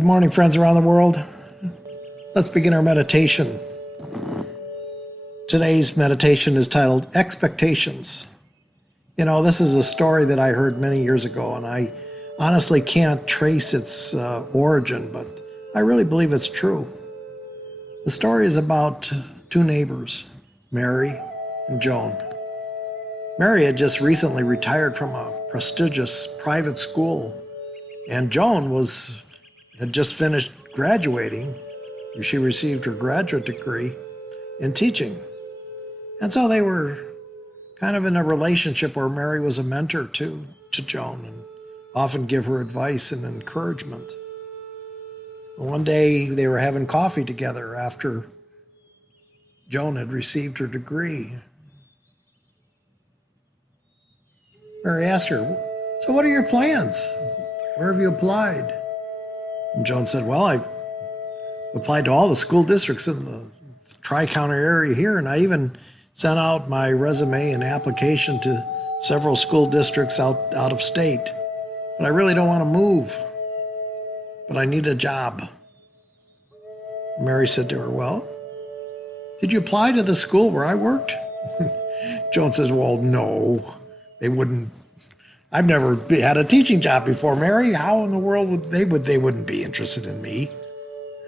Good morning, friends around the world. Let's begin our meditation. Today's meditation is titled Expectations. You know, this is a story that I heard many years ago, and I honestly can't trace its origin, but I really believe it's true. The story is about two neighbors, Mary and Joan. Mary had just recently retired from a prestigious private school, and Joan had just finished graduating. She received her graduate degree in teaching. And so they were kind of in a relationship where Mary was a mentor to Joan and often give her advice and encouragement. One day they were having coffee together after Joan had received her degree. Mary asked her, "So what are your plans? Where have you applied?" And Joan said, "Well, I've applied to all the school districts in the Tri-County area here, and I even sent out my resume and application to several school districts out of state. But I really don't want to move, but I need a job." Mary said to her, "Well, did you apply to the school where I worked?" Joan says, "Well, no, they wouldn't. I've never had a teaching job before, Mary. How in the world would they wouldn't be interested in me?"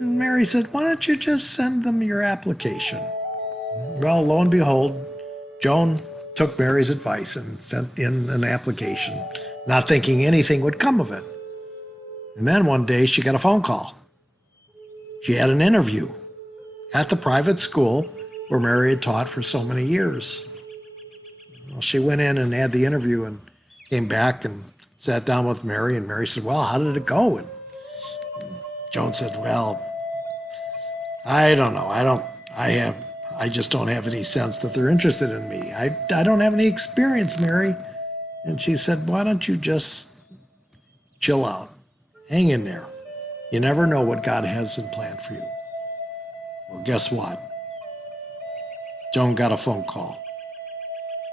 And Mary said, "Why don't you just send them your application?" Well, lo and behold, Joan took Mary's advice and sent in an application, not thinking anything would come of it. And then one day she got a phone call. She had an interview at the private school where Mary had taught for so many years. Well, she went in and had the interview and came back and sat down with Mary, and Mary said, "Well, how did it go?" And Joan said, "Well, I don't know. I just don't have any sense that they're interested in me. I don't have any experience, Mary." And she said, "Why don't you just chill out? Hang in there. You never know what God has in plan for you." Well, guess what? Joan got a phone call.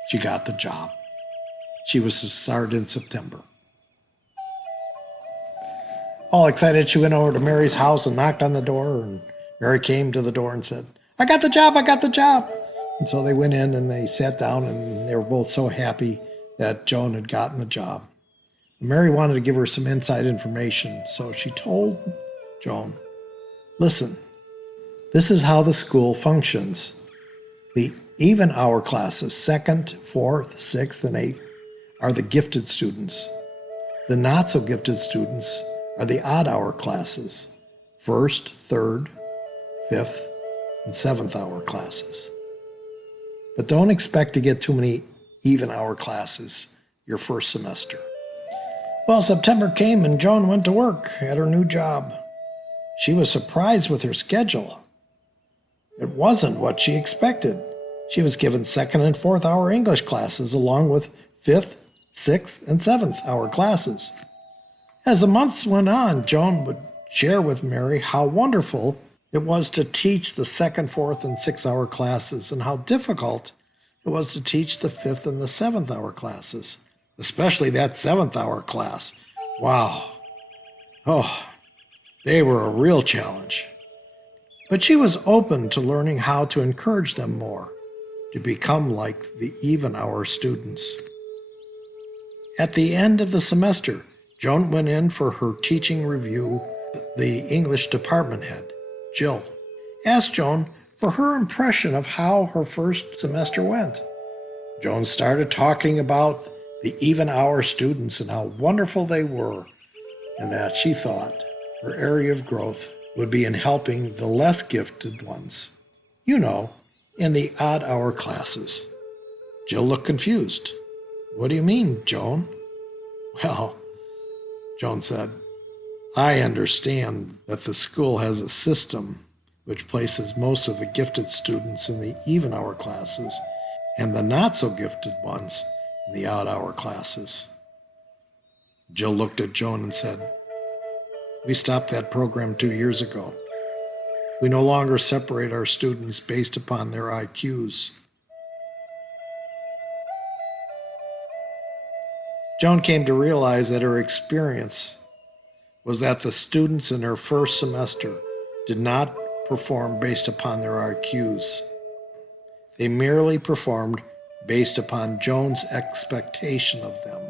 She got the job. She was to start in September. All excited, she went over to Mary's house and knocked on the door, and Mary came to the door and said, "I got the job, I got the job." And so they went in and they sat down, and they were both so happy that Joan had gotten the job. Mary wanted to give her some inside information, so she told Joan, "Listen, this is how the school functions. The even hour classes, 2nd, 4th, 6th, and 8th, are the gifted students. The not so gifted students are the odd hour classes, 1st, 3rd, 5th, and 7th hour classes. But don't expect to get too many even hour classes your first semester." Well, September came and Joan went to work at her new job. She was surprised with her schedule. It wasn't what she expected. She was given 2nd and 4th hour English classes along with 5th, 6th, and 7th hour classes. As the months went on, Joan would share with Mary how wonderful it was to teach the 2nd, 4th, and 6th hour classes, and how difficult it was to teach the 5th and the 7th hour classes, especially that 7th hour class. Wow. Oh, they were a real challenge. But she was open to learning how to encourage them more, to become like the even hour students. At the end of the semester, Joan went in for her teaching review. The English department head, Jill, asked Joan for her impression of how her first semester went. Joan started talking about the even hour students and how wonderful they were, and that she thought her area of growth would be in helping the less gifted ones. You know, in the odd hour classes. Jill looked confused. "What do you mean, Joan?" "Well," Joan said, "I understand that the school has a system which places most of the gifted students in the even hour classes and the not so gifted ones in the odd hour classes." Jill looked at Joan and said, "We stopped that program 2 years ago. We no longer separate our students based upon their IQs. Joan came to realize that her experience was that the students in her first semester did not perform based upon their IQs. They merely performed based upon Joan's expectation of them.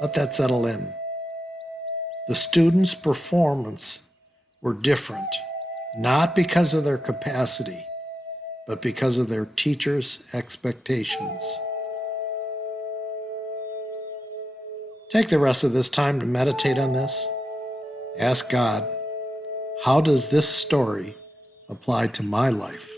Let that settle in. The students' performance were different, not because of their capacity, but because of their teacher's expectations. Take the rest of this time to meditate on this. Ask God, how does this story apply to my life?